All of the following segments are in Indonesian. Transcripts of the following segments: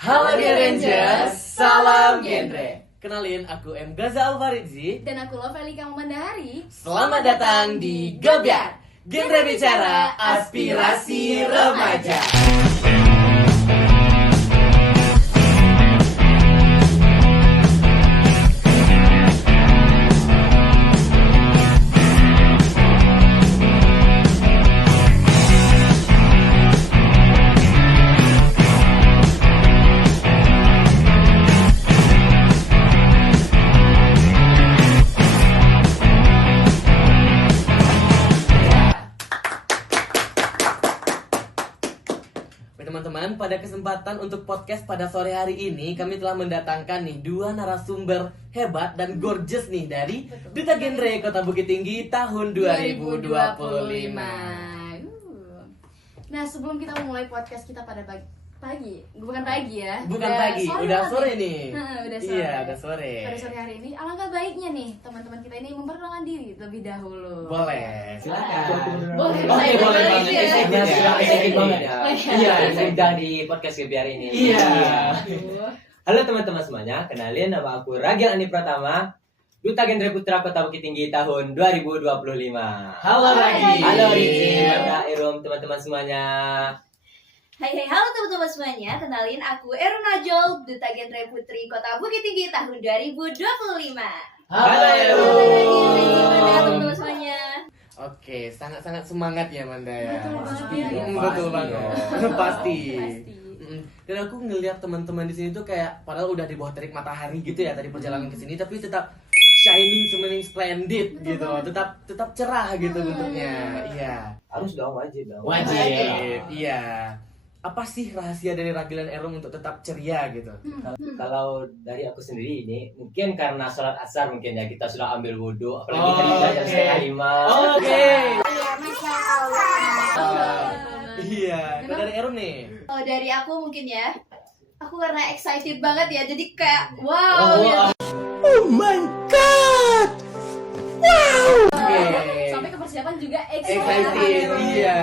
Halo Dear Rangers, salam genre. Kenalin, aku M. Gaza Alvaridzi. Dan aku Lovelika Mandahari. Selamat datang di Gebyar, genre bicara aspirasi remaja. Teman-teman, pada kesempatan untuk podcast pada sore hari ini kami telah mendatangkan nih dua narasumber hebat dan gorgeous nih dari Duta Genre Kota Bukit Tinggi tahun 2025. Nah, sebelum kita mulai podcast kita pada bukan pagi ya. Bukan pagi, udah sore nih. Udah sore. Iya, udah sore. Pada sore hari ini, alangkah baiknya nih teman-teman kita ini memperkenalkan diri lebih dahulu. Boleh, silakan. Boleh Boleh banget. ya. Excited banget ya. Iya. Iya, sedang di podcast Gebyar ini. Iya. Halo teman-teman semuanya, kenalin nama aku Ragil Ani Pratama, Duta Genre Putra Kota Bukit Tinggi tahun 2025. Halo Ragi. Halo Rigi, Mata Irum, teman-teman semuanya. Hai, halo teman-teman semuanya, kenalin aku Erun Najol, Duta Genre Putri Kota Bukit Tinggi tahun 2025. Halo. Gimana teman-teman semuanya? Oke, sangat-sangat semangat ya Manda ya. Betul, Betul banget. Pasti. Pasti. Dan aku ngelihat teman-teman di sini tuh kayak padahal udah di bawah terik matahari gitu ya tadi perjalanan ke sini, tapi tetap shining, splendid gitu. Tetap cerah gitu bentuknya. Iya. Harus dong, wajib dong. Wajib. Iya. Apa sih rahasia dari Ragil dan Erum untuk tetap ceria gitu? Kalau dari aku sendiri ini, mungkin karena sholat asar mungkin ya, kita sudah ambil wudhu, apalagi Oh, hari jam oke. 4:30. Oke. Masya Allah. Iya. Kalau dari Erum nih. Kalau dari aku mungkin ya, aku karena excited banget ya, jadi kayak wow. Oke. Sampai ke persiapan juga Excited. excited. Iya.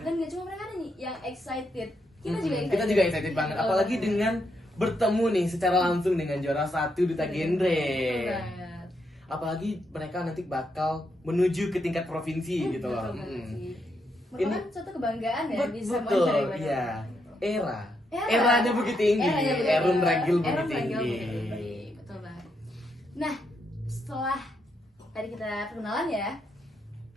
Dan gak cuma mereka nih yang excited, kita juga excited. Kita juga excited banget, apalagi dengan bertemu nih secara langsung dengan juara 1 Duta Genre. Betul banget. Apalagi mereka nanti bakal menuju ke tingkat provinsi gitu loh. Betul banget sih. Ini- Merupakan suatu kebanggaan ya bisa Betul, mewawancarai mereka. iya. Era. Era. Eranya Bukit Tinggi. Eranya Bukit Erum Tinggi. Ragil Bukit Erum Ragil Tinggi. Bukit Tinggi. Betul banget. Nah, setelah tadi kita perkenalan ya,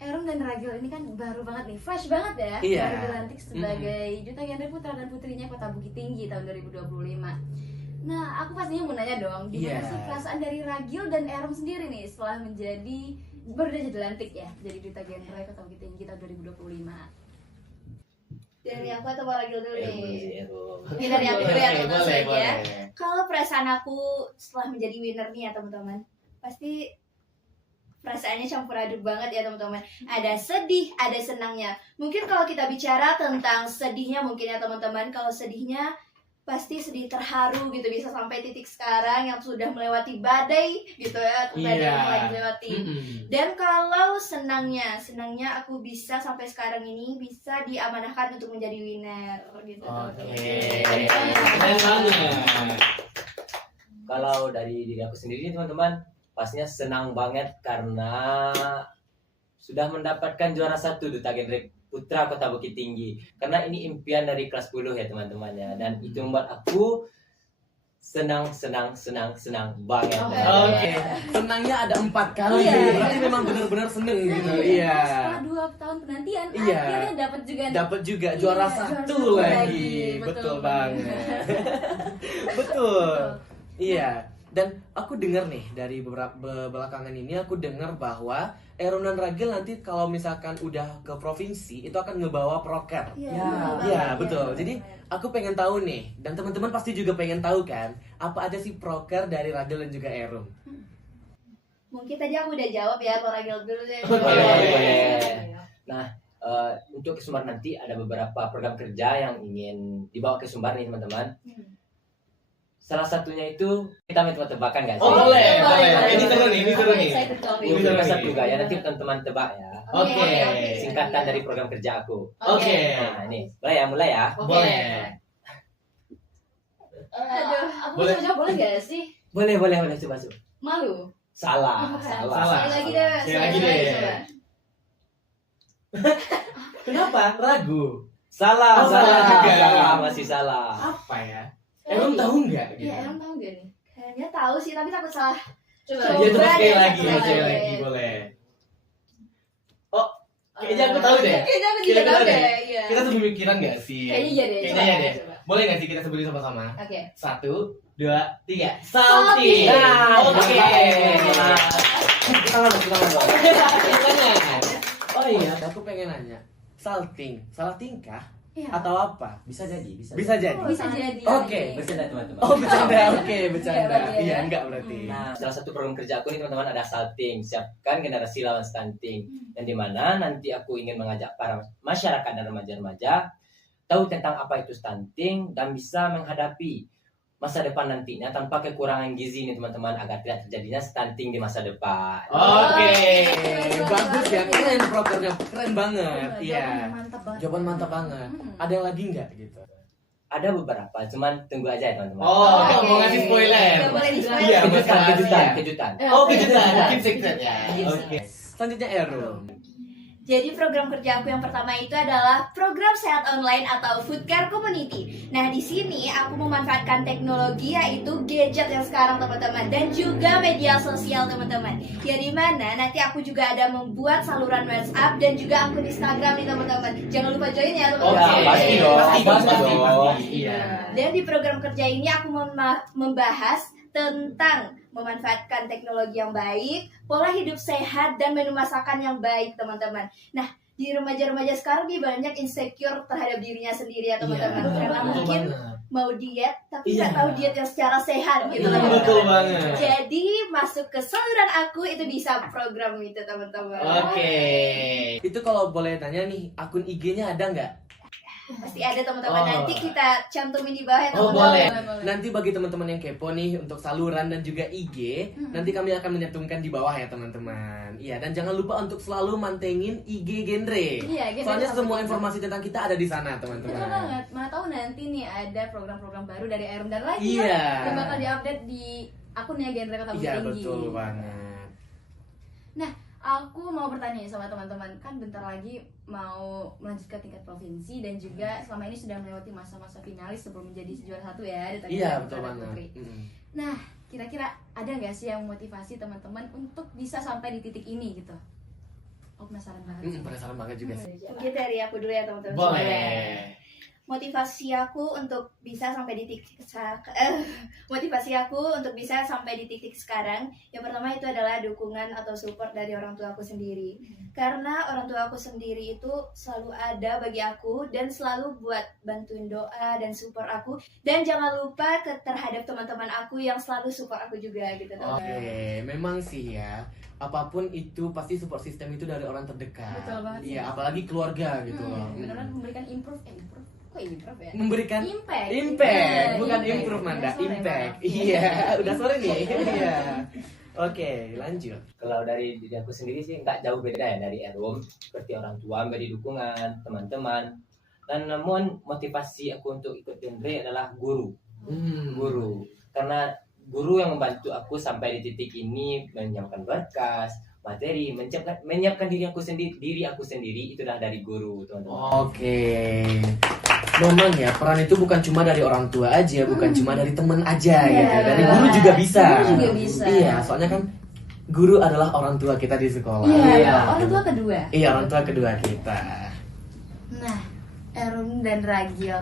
Erum dan Ragil ini kan baru banget nih, fresh banget ya. Iya. Baru dilantik sebagai Duta Genre Putra dan Putrinya Kota Bukit Tinggi tahun 2025. Nah, aku pastinya mau nanya dong, gimana Iya. sih perasaan dari Ragil dan Erum sendiri nih setelah baru aja dilantik ya, jadi Duta Genre Kota Bukit Tinggi tahun 2025. Dari aku atau Ragil dulu nih? Erum. Ini dari aku dulu ya, teman-teman boleh, saja. boleh. Kalau perasaan aku setelah menjadi winner nih ya teman-teman, pasti perasaannya campur aduk banget ya teman-teman. Ada sedih, ada senangnya. Mungkin kalau kita bicara tentang sedihnya mungkin ya teman-teman, kalau sedihnya pasti sedih terharu gitu, bisa sampai titik sekarang yang sudah melewati badai gitu ya, badai Iya. yang lagi dilewati. Mm-mm. Dan kalau senangnya aku bisa sampai sekarang ini bisa diamanahkan untuk menjadi winner gitu. Oke. Keren banget. Kalau dari diri aku sendiri nih, teman-teman, pastinya senang banget karena sudah mendapatkan juara 1 Duta Genre Putra Kota Bukit Tinggi. Karena ini impian dari kelas 10 ya teman-teman ya, dan itu membuat aku senang banget. Oke. Senangnya ada 4 kali. Iya. Berarti memang benar-benar seneng gitu. Nah, Iya. setelah 2 tahun penantian, Iya. akhirnya dapat juga nih. Dapat juga Iya, juara juara 1 satu lagi. lagi. Betul Betul banget. Betul. Iya. Dan aku dengar nih dari beberapa belakangan ini aku dengar bahwa Erum dan Ragil nanti kalau misalkan udah ke provinsi itu akan ngebawa proker. Iya, Iya, betul. Jadi aku pengen tahu nih, dan teman-teman pasti juga pengen tahu kan, apa aja sih proker dari Ragil dan juga Erum? Mungkin tadi aku udah jawab ya, kalau Ragil dulu deh. Boleh. Nah, untuk ke Sumbar nanti ada beberapa program kerja yang ingin dibawa ke Sumbar nih teman-teman. Salah satunya itu kita main tebak-tebakan guys. Oh, boleh. Ini seru nih, ini seru nih. Excited dong. Ini Bisa salah nih. satu juga ya, nanti teman-teman tebak ya. Oke. Singkatan dari program kerja aku. Oke. Nah, ini mulai ya. Boleh. Aduh, aku Boleh. coba boleh gak sih? Boleh coba. Malu. Salah. Salah. Sekali lagi deh. Sekali lagi deh. coba. Kenapa? Ragu. Salah, Oh, salah juga. Salah, masih salah. Apa ya? Erum tahu nggak? Gitu? Iya, Erum tahu gak nih? Kayaknya tahu sih, tapi takut salah. Coba. Iya, coba sekali deh, lagi, satu sekali lagi. lagi boleh. Oh, kayaknya aku tahu deh. Kayaknya aku Kayaknya juga tahu tahu deh. deh. Iya. Kita sepemikiran nggak sih? Kayaknya iya deh. Kayaknya iya deh. Coba. Boleh nggak sih kita sebutin sama-sama? Oke. 1, 2, 3. Salty. Salty. Nah, Oke. Kita ngomong. Oh iya, aku pengen nanya. Salting, salah tingkah Iya. atau apa? Bisa jadi. Bisa jadi. Bisa jadi. Oke, Bercanda teman-teman. Oh bercanda, oke bercanda. Enggak berarti ya. Iya enggak berarti. Nah, salah satu program kerja aku nih teman-teman ada stunting, siapkan generasi lawan stunting. Yang dimana nanti aku ingin mengajak para masyarakat dan remaja-remaja tahu tentang apa itu stunting dan bisa menghadapi masa depan nantinya tanpa kekurangan gizi nih teman-teman agar tidak terjadinya stunting di masa depan. Oke, Keren, bagus ya, keren prokernya, keren banget. Jawabannya Iya. Mantap banget. Jawaban mantap banget. Ada yang lagi nggak gitu? Ada beberapa, cuman tunggu aja ya teman-teman. Oh, Oke. mau ngasih spoiler. Nggak boleh di-spoiler. Iya, kejutan, masalah, kejutan, iya. kejutan. Oh, kejutan, Iya. keep secret ya. Yes. Oke. Selanjutnya Erum. Jadi program kerja aku yang pertama itu adalah program sehat online atau food care community. Nah, di sini aku memanfaatkan teknologi yaitu gadget yang sekarang teman-teman dan juga media sosial teman-teman. Ya di mana nanti aku juga ada membuat saluran WhatsApp dan juga akun Instagram nih teman-teman. Jangan lupa join ya teman-teman. Oke, pasti dong, pasti dong. dong. Iya. Dan di program kerja ini aku membahas tentang memanfaatkan teknologi yang baik, pola hidup sehat, dan menu masakan yang baik, teman-teman. Nah, di remaja-remaja sekarang nih banyak insecure terhadap dirinya sendiri ya, teman-teman. Iya, Karena betul mungkin banget. mau diet, tapi Iya. nggak tahu diet yang secara sehat gitu Iya, loh, betul teman-teman. banget. Jadi, masuk ke saluran aku itu bisa program itu, teman-teman. Oke. Itu kalau boleh tanya nih, akun IG-nya ada nggak? Pasti ada, teman-teman. Oh. Nanti kita cantumin di bawah ya, Oh teman-teman. boleh. Nanti bagi teman-teman yang kepo nih untuk saluran dan juga IG, nanti kami akan menyetumkan di bawah ya teman-teman. Iya, dan jangan lupa untuk selalu mantengin IG Genre. Iya, Genre Soalnya sama semua kita. informasi tentang kita ada di sana, Betul teman-teman. banget. Mana tahu nanti nih ada program-program baru dari Erum dan lagi Iya. yang bakal diupdate di akunnya Genre Kota Bukit Iya, Tinggi. betul banget. Nah, aku mau bertanya sama teman-teman, kan bentar lagi mau melanjut ke tingkat provinsi dan juga selama ini sudah melewati masa-masa finalis sebelum menjadi juara satu ya di Tangerang Iya, Kota betul Putri. banget. Mm. Nah, kira-kira ada nggak sih yang motivasi teman-teman untuk bisa sampai di titik ini gitu? Aku penasaran banget. sih. Penasaran banget juga sih. Mungkin dari aku dulu ya, teman-teman. Boleh. Motivasi aku untuk bisa sampai di titik motivasi aku untuk bisa sampai di titik sekarang, yang pertama itu adalah dukungan atau support dari orang tua aku sendiri. Karena orang tua aku sendiri itu selalu ada bagi aku dan selalu buat bantuin doa dan support aku, dan jangan lupa terhadap teman-teman aku yang selalu support aku juga gitu, teman-teman. Oke, memang sih ya. Apapun itu pasti support system itu dari orang terdekat. Betul banget sih. Iya, apalagi keluarga gitu loh. Benar-benar memberikan improve. Kok improve ya? Memberikan Impact. impact, Iya, bukan impact. improve Manda, Udah sore, impact. maaf. Iya, udah sore nih. Iya. Oke, lanjut. Kalau dari diri aku sendiri sih nggak jauh beda ya dari Erum, seperti orang tua memberi dukungan, teman-teman. Dan namun motivasi aku untuk ikut genre adalah guru. Guru. Karena guru yang membantu aku sampai di titik ini, menyiapkan berkas, materi, menyiapkan diri aku sendiri itu adalah dari guru, teman-teman. Oke. Memang ya, peran itu bukan cuma dari orang tua aja, bukan cuma dari teman aja Iya. gitu. Dari guru juga bisa. Guru juga bisa. Iya, soalnya kan guru adalah orang tua kita di sekolah. Iya, orang tua kedua. Iya, orang tua kedua kita. Nah, Erum dan Ragil,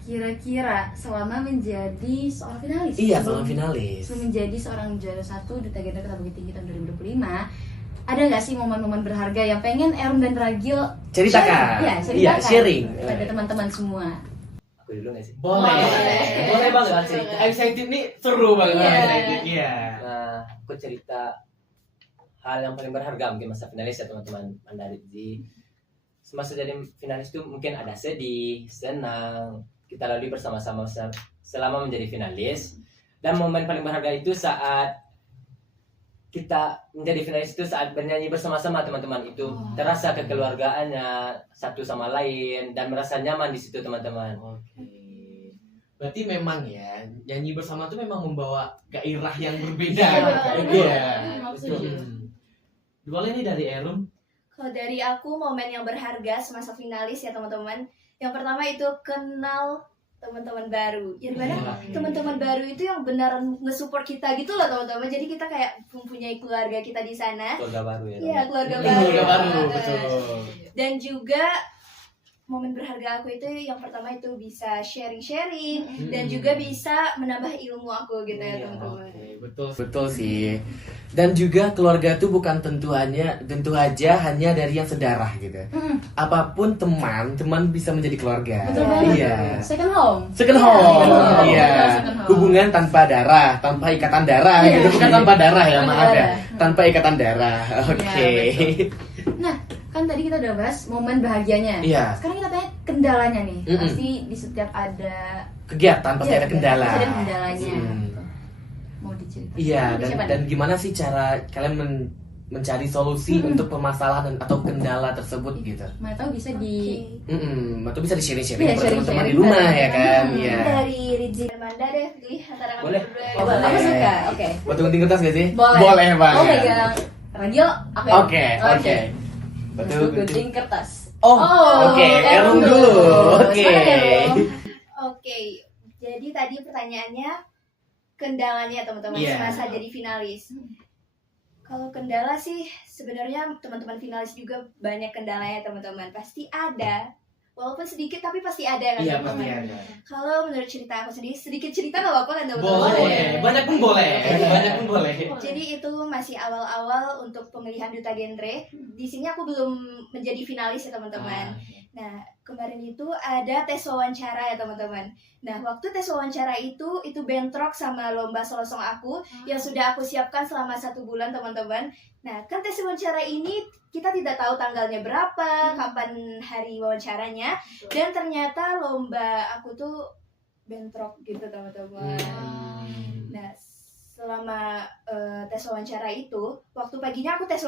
kira-kira selama menjadi seorang finalis, Iya, seorang finalis. sebelum menjadi seorang juara satu di Genre Kota Bukit Tinggi tahun 2025, ada nggak sih momen-momen berharga yang pengen Erum dan Ragil Ceritakan. Iya, Iya, ceritakan sharing. pada teman-teman semua. Aku dulu nggak sih? Boleh. Boleh banget cerita. Excited nih seru banget. Iya. Excited. Iya. Nah, aku cerita hal yang paling berharga mungkin masa finalis ya teman-teman Mandaritzi. Semasa jadi finalis itu mungkin ada sedih, senang, kita lalui bersama-sama selama menjadi finalis. Dan momen paling berharga itu saat kita menjadi finalis itu saat bernyanyi bersama-sama teman-teman itu terasa kekeluargaannya satu sama lain dan merasa nyaman di situ teman-teman. Oke. Berarti memang ya nyanyi bersama tuh memang membawa gairah yang berbeda. Iya. Betul. Boleh nih dari Erum. Kalau dari aku, momen yang berharga semasa finalis ya teman-teman. Yang pertama itu kenal teman-teman baru. Ya dimana teman-teman baru itu yang beneran nge-support kita gitu loh teman-teman. Jadi kita kayak mempunyai keluarga kita di sana. Keluarga baru ya. Iya, keluarga Keluarga baru, baru. betul. Dan juga momen berharga aku itu yang pertama itu bisa sharing-sharing dan juga bisa menambah ilmu aku gitu ya teman-teman. Oke, betul sih. Dan juga keluarga itu bukan tentu aja hanya dari yang sedarah gitu. Apapun teman bisa menjadi keluarga. Betul banget. Iya. Second home. Second home. Iya. Second home. Hubungan tanpa darah, tanpa ikatan darah Iya. gitu. Bukan tanpa darah ya, Tanpa maaf ya. darah. Tanpa ikatan darah. Oke. Nah, kan tadi kita udah bahas momen bahagianya. Iya. Sekarang kita tanya kendalanya nih. Mm-mm. Pasti di setiap ada Kegiatan pasti ada kendala. Pasti ada kendalanya. Hmm. Mau diceritain? Iya, Dari siapa dan nih? gimana sih cara kalian mencari solusi untuk permasalahan atau kendala tersebut gitu? Mana tahu bisa di Atau bisa di-sharing-sharing Iya, ke teman-teman di sharing-sharing rumah bareng. ya kan? Iya. Dari Rizky dan Manda deh, pilih antara kami Boleh. berdua. Oh, boleh. Aku suka. Oke. Buat gunting kertas gak sih? Boleh. Boleh banget. Oh megang radio. Oke, oke. Betul, Gunting kertas. Oh, oke. Erum dulu. Oke. Silakan, Erum. Oke, jadi tadi pertanyaannya kendalanya teman-teman Iya. semasa jadi finalis. Kalau kendala sih sebenarnya teman-teman finalis juga banyak kendalanya teman-teman. Pasti ada. Walaupun sedikit tapi pasti ada kan Iya, pasti teman-teman. ada. Kalau menurut cerita aku sendiri, sedikit cerita nggak apa-apa kan teman-teman? Boleh. Banyak pun boleh. Banyak pun boleh. Jadi itu masih awal-awal untuk pemilihan duta genre. Di sini aku belum menjadi finalis ya teman-teman. Nah, kemarin itu ada tes wawancara ya teman-teman. Nah, waktu tes wawancara itu bentrok sama lomba solosong aku yang sudah aku siapkan selama 1 bulan teman-teman. Nah, kan tes wawancara ini kita tidak tahu tanggalnya berapa, kapan hari wawancaranya, dan ternyata lomba aku tuh bentrok gitu teman-teman. Nah, selama tes wawancara itu, waktu paginya aku tes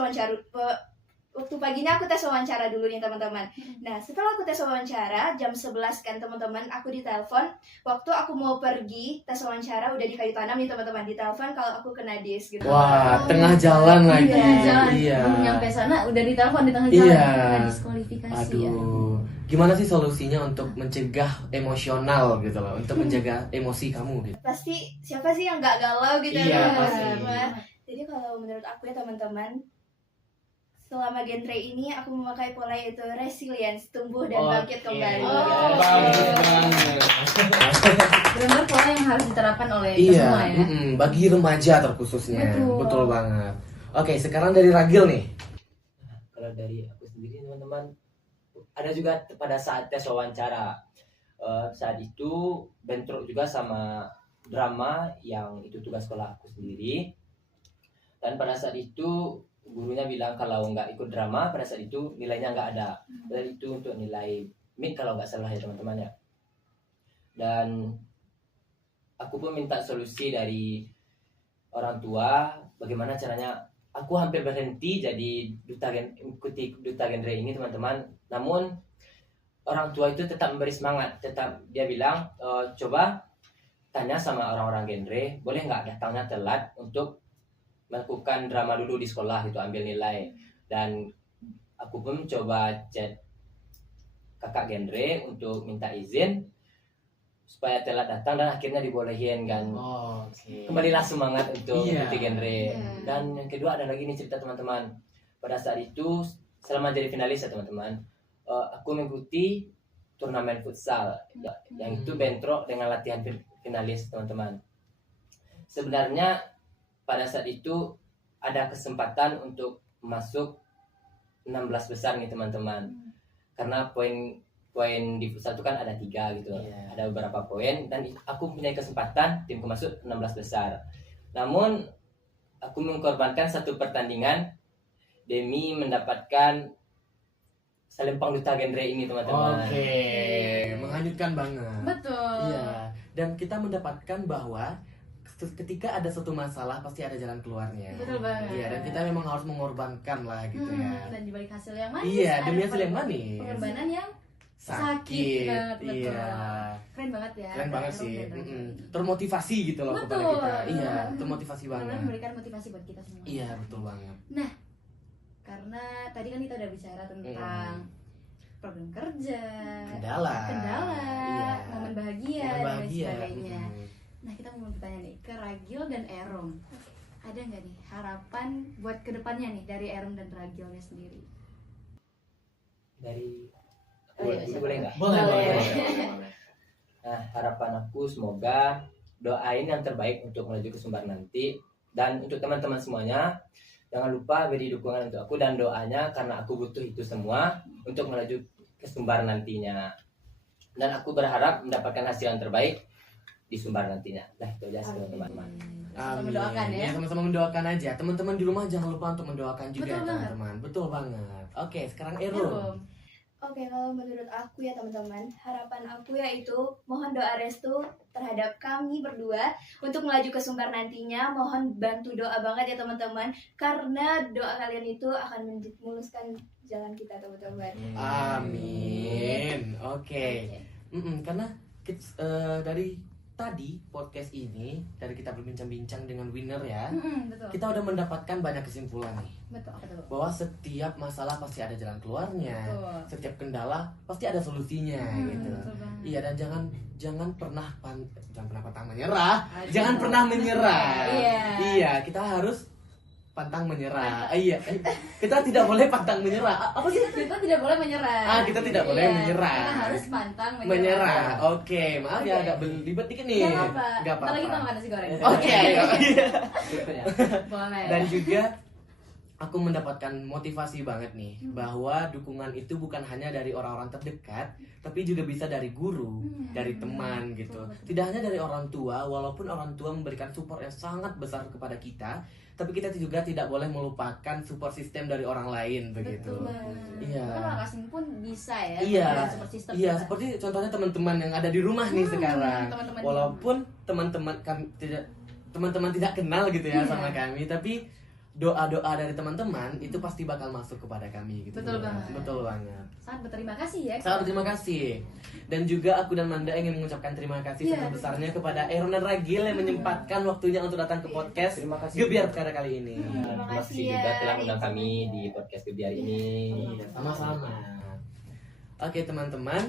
wawancara dulu nih teman-teman. Nah, setelah aku tes wawancara jam 11 kan teman-teman, aku ditelepon waktu aku mau pergi tes wawancara udah di kayu tanam nih teman-teman, ditelepon kalau aku kena dis gitu. Wah, tengah jalan lagi. Jalan. Iya. Belum nyampe sana udah ditelepon di tengah jalan. Iya. Kena diskualifikasi ya. Aduh. Gimana sih solusinya untuk mencegah emosional gitu loh, untuk menjaga emosi kamu gitu? Pasti siapa sih yang nggak galau gitu Iya, ya pasti. teman-teman. Jadi kalau menurut aku ya teman-teman, selama genre ini aku memakai pola yaitu resilience, tumbuh dan bangkit kembali. Bagus banget. Benar pola yang harus diterapkan oleh kita Iya, semua ya. bagi remaja terkhususnya. Betul. Betul banget. Oke, sekarang dari Ragil nih. Kalau dari aku sendiri teman-teman, ada juga pada saat tes wawancara. Saat itu bentrok juga sama drama yang itu tugas sekolah aku sendiri. Dan pada saat itu gurunya bilang kalau nggak ikut drama pada saat itu nilainya nggak ada. Dan itu untuk nilai mid kalau nggak salah ya teman-teman ya. Dan aku pun minta solusi dari orang tua bagaimana caranya. Aku hampir berhenti jadi ikuti duta genre ini teman-teman. Namun orang tua itu tetap memberi semangat, tetap dia bilang coba tanya sama orang-orang genre, boleh nggak datangnya telat untuk melakukan drama dulu di sekolah gitu, ambil nilai. Dan aku pun coba chat kakak genre untuk minta izin supaya telat datang dan akhirnya dibolehin kan. Oke. Kembalilah semangat untuk Iya. ikuti genre. Dan yang kedua ada lagi nih cerita teman-teman. Pada saat itu selama jadi finalis ya teman-teman, aku mengikuti turnamen futsal yang itu bentrok dengan latihan finalis teman-teman. Sebenarnya pada saat itu ada kesempatan untuk masuk 16 besar nih teman-teman. Karena poin di futsal itu kan ada 3 gitu. Iya. Ada beberapa poin dan aku punya kesempatan timku masuk 16 besar. Namun aku mengorbankan satu pertandingan demi mendapatkan Salempang Duta Genre ini teman-teman. Oke, menghanyutkan banget. Betul. Iya, dan kita mendapatkan bahwa ketika ada suatu masalah pasti ada jalan keluarnya. Betul banget. Iya, dan kita memang harus mengorbankan lah gitu ya. Dan dibalik hasil yang manis. Iya, ada demi hasil yang manis. Pengorbanan yang Sakit. banget, betul. Iya. keren banget ya. Keren banget Erum sih. dan Ragil. Termotivasi gitu loh kepada Betul. kita. Iya, termotivasi Benar-benar banget. memberikan motivasi buat kita semua. Iya, betul banget. Karena tadi kan kita udah bicara tentang program kerja, Kendala. Iya. momen bahagia, Momen dan lain bahagia. sebagainya. Nah, kita mau bertanya nih ke Ragil dan Erum. Ada nggak nih harapan buat kedepannya nih dari Erum dan Ragilnya sendiri? Dari Oh, iya, Boleh siapa? boleh nggak? Boleh, Boleh. boleh. Nah, harapan aku semoga doain yang terbaik untuk menuju ke Sumbar nanti, dan untuk teman-teman semuanya jangan lupa beri dukungan untuk aku dan doanya, karena aku butuh itu semua untuk menuju ke Sumbar nantinya. Dan aku berharap mendapatkan hasil yang terbaik di Sumbar nantinya. Nah, itu aja teman-teman. Sama mendoakan ya. Sama-sama mendoakan aja. Teman-teman di rumah jangan lupa untuk mendoakan juga Betul ya, banget. teman-teman. Betul banget. Oke, sekarang Erum. Erum. Oke, kalau menurut aku ya teman-teman, harapan aku yaitu mohon doa restu terhadap kami berdua untuk melaju ke Sumbar nantinya. Mohon bantu doa banget ya teman-teman, karena doa kalian itu akan memuluskan jalan kita teman-teman. Amin. Oke. Karena dari tadi podcast ini, dari kita berbincang-bincang dengan winner ya, Betul. kita udah mendapatkan banyak kesimpulan nih. Betul, apa tuh? Bahwa setiap masalah pasti ada jalan keluarnya. Betul. Setiap kendala pasti ada solusinya gitu. Betul banget. Iya, dan jangan pernah pantang menyerah. Aduh. Jangan pernah menyerah. Iya. Iya, kita harus pantang menyerah. Iya, kita tidak boleh pantang menyerah. Apa sih? Kita tidak boleh menyerah. Kita tidak boleh Iya, menyerah. Kita harus pantang Menyerah. Oke, maaf ya Oke. agak belibet dikit nih. Gak apa-apa. Gak Ntar lagi kita apa-apa. makan nasi goreng. Oke. Boleh. Dan juga aku mendapatkan motivasi banget nih bahwa dukungan itu bukan hanya dari orang-orang terdekat, tapi juga bisa dari guru, dari teman gitu. Tidak hanya dari orang tua, walaupun orang tua memberikan support yang sangat besar kepada kita, tapi kita juga tidak boleh melupakan support system dari orang lain begitu. Betul banget. Iya. Bahkan orang asing pun bisa ya. Iya, memberikan support system iya kita. seperti contohnya teman-teman yang ada di rumah nih sekarang. teman-teman di Walaupun teman-teman kami tidak kenal gitu ya Iya. sama kami, tapi doa-doa dari teman-teman itu pasti bakal masuk kepada kami gitu. Betul banget. Betul banget. Sangat berterima kasih ya. Sangat berterima kasih. Dan juga aku dan Manda ingin mengucapkan terima kasih Iya, sebesar-besarnya kepada Erum dan Ragil yang menyempatkan waktunya untuk datang ke podcast Terima kasih. Gebiar pada kali ini. Terima kasih juga telah mengundang kami di podcast Gebiar ini. Iya, sama-sama. Oke teman-teman,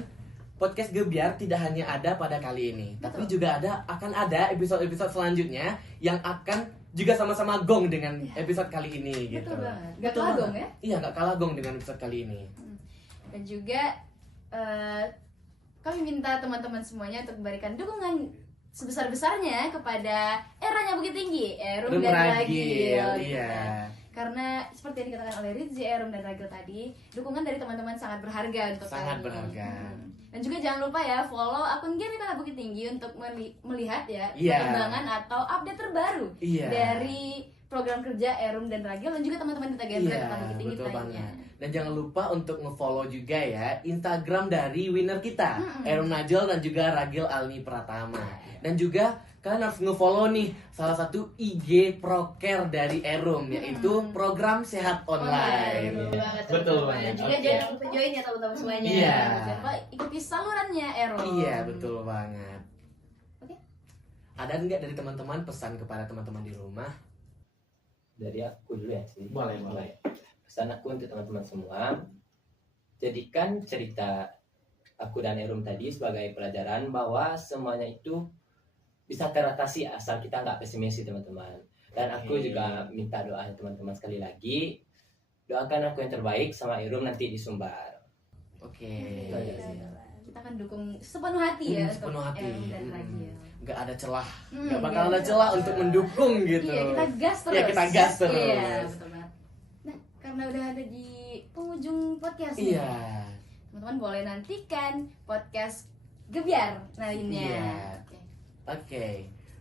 podcast Gebiar tidak hanya ada pada kali ini, tapi juga akan ada episode-episode selanjutnya yang akan juga sama-sama gong dengan episode kali ini gitu. Betul banget. Gak Betul kalah banget. dong ya. Iya, gak kalah gong dengan episode kali ini. Dan juga kami minta teman-teman semuanya untuk memberikan dukungan sebesar-besarnya kepada eranya Bukit Tinggi, Erum dan Ragil. gitu Iya. kan. Karena seperti yang dikatakan oleh Rizzi, Erum dan Ragil tadi, dukungan dari teman-teman sangat berharga untuk Sangat kami. berharga. Dan juga jangan lupa ya follow akun Game Tanah Bukit Tinggi untuk melihat ya Iya. perkembangan atau update terbaru Iya. dari program kerja Erum dan Ragil dan juga teman-teman kita Game Iya, Tanah Bukit Tinggi betul lainnya. banget. Dan jangan lupa untuk nge-follow juga ya Instagram dari winner kita, Erum Najel dan juga Ragil Alni Pratama. Dan juga kalian harus nge-follow nih salah satu IG proker dari Erum, yaitu program sehat online. Betul banget. Betul teman-teman. banget. Dan juga Oke. jangan lupa join ya teman-teman semuanya. Iya. Jangan lupa ikuti salurannya Erum. Iya, betul banget. Oke. Ada nggak dari teman-teman pesan kepada teman-teman di rumah? Dari aku dulu ya sih. Boleh. Pesan aku untuk teman-teman semua, jadikan cerita aku dan Erum tadi sebagai pelajaran bahwa semuanya itu bisa teratasi asal kita nggak pesimis sih teman-teman. Dan aku Oke. juga minta doa teman-teman sekali lagi, doakan aku yang terbaik sama Erum nanti di Sumbar. Oke. Itu aja sih. Kita akan dukung sepenuh hati ya Sepenuh untuk hati. Erum dan Ragil. Nggak ada celah, Hmm, nggak bakal nggak ada ada celah celah. untuk mendukung gitu. Iya, kita gas terus. Iya, kita gas terus. Iya, betul banget. Nah, karena udah ada di penghujung podcast nih, Iya. teman-teman boleh nantikan podcast Gebiar lainnya. Iya. Oke. Oke,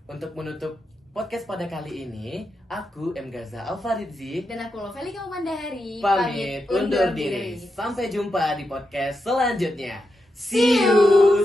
untuk menutup podcast pada kali ini, aku M. Gaza Alfaridzi Dan aku Lovely Kaumandahari pamit undur diri. Sampai jumpa di podcast selanjutnya. See you.